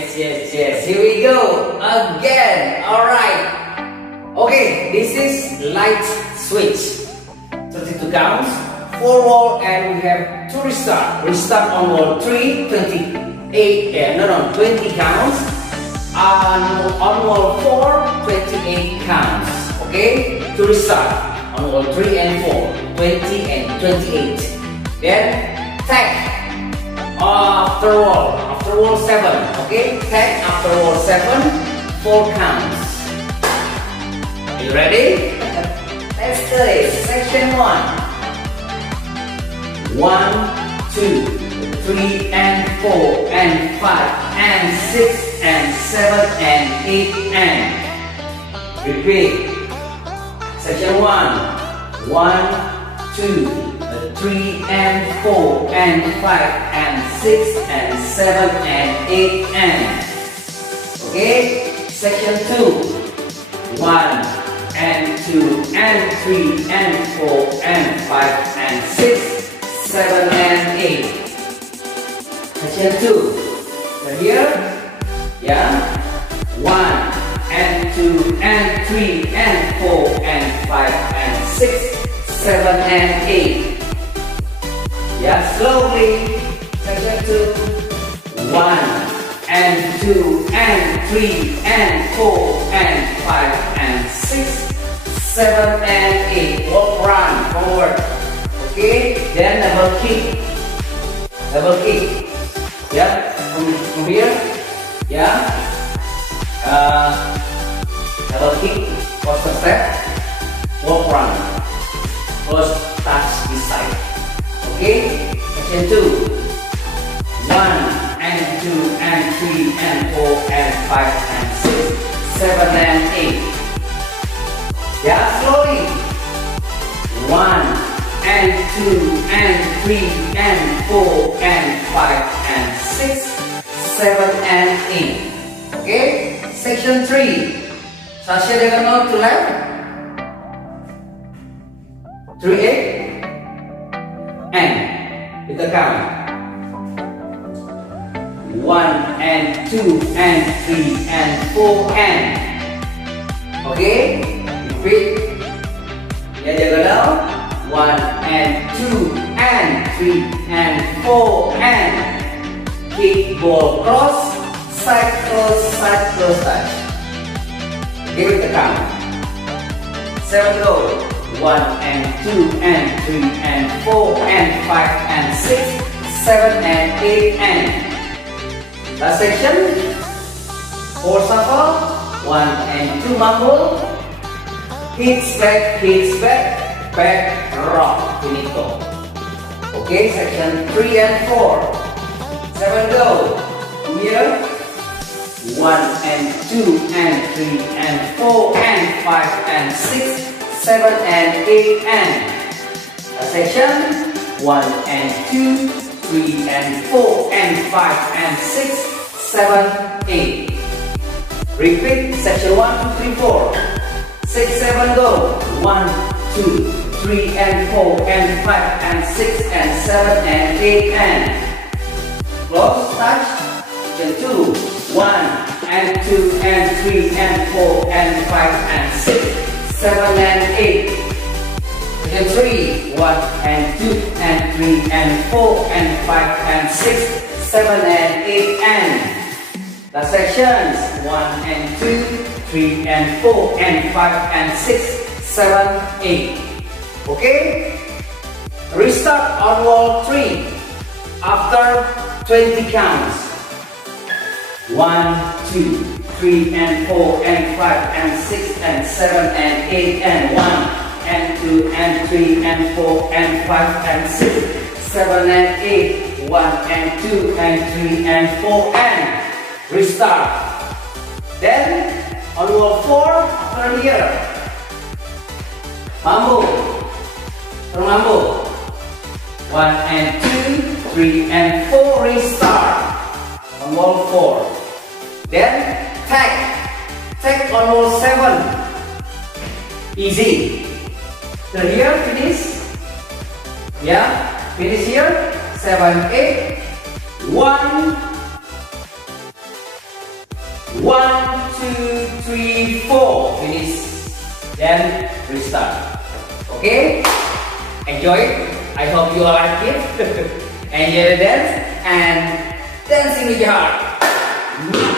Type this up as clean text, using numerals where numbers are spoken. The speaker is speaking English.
Yes. Here we go again. All right. Okay, this is light switch. 32 counts, 4 wall, and we have 2 restart. Restart on wall 3, 20 counts. On wall 4, 28 counts. Okay, to restart on wall 3 and 4, 20 and 28. Then tag after wall 7. Okay, tag after wall 7, 4 counts. Are you ready? Let's do it. Section 1. 1, 2, 3 and 4 and 5 and 6 and 7 and 8 and repeat. Section 1. 1, 2, 3 and 4 and 5 and 6 and 7 and 8 and okay. Section 2. 1 and 2 and 3 and 4 and 5 and 6, 7 and 8. Section 2. Here, yeah. 1 and 2 and 3 and 4 and 5 and 6, 7 and 8. Yeah, slowly. Section 2. 1 and 2 and 3 and 4 and 5 and 6, 7 and 8. Walk, run forward. Okay, then double kick. Yeah, from here. Yeah. Double kick. First step. Walk, run. First touch this side. Okay. Section 2. 1 and 2 and 3 and 4 and 5 and 6, 7 and 8. Yeah, slowly. 1 and 2 and 3 and 4 and 5 and 6, 7 and 8. Okay. Section 3. Sasha dengan node to left. 3, 8. And kita count. 1 and 2 and 3 and 4 and okay, repeat. Ya, jaga down. 1 and 2 and 3 and 4 and kick ball cross, side close touch. Okay, with the count. 7 go. 1 and 2 and 3 and 4 and 5 and 6, 7 and 8 and last section. 4 shuffle, 1 and 2 mumble, hits back, back, rock, finito. Okay, section 3 and 4. 7 go. Here, 1 and 2 and 3 and 4 and 5 and 6, 7 and 8 and last section. 1 and 2, 3 and 4 and 5 and 6, 7, 8. Repeat section 1, 2, 3, 4. 6, 7 go. 1, 2, 3 and 4 and 5 and 6 and 7 and 8 and close touch. Section 2. 1 and 2 and 3 and 4 and 5 and 6, 7 and 8. Section 3. 1 and 2 and 3 and 4 and 5 and 6, 7 and 8 and the sections 1 and 2, 3 and 4 and 5 and 6, 7, 8. Okay? Restart on wall 3 after 20 counts. 1, 2, 3 and 4 and 5 and 6 and 7 and 8 and 1 and 2 and 3 and 4 and 5 and 6, 7 and 8, 1 and 2 and 3 and 4 and restart. Then on wall 4 after here, mambo, from mambo. 1 and 2, 3 and 4 restart on wall 4. Then tag on wall 7. Easy. So here finish. Yeah, finish here. 7, 8, 1, 1, 2, 3, 4. Finish. Then restart. Okay? Enjoy it. I hope you all like it. Enjoy the dance and dancing with your heart.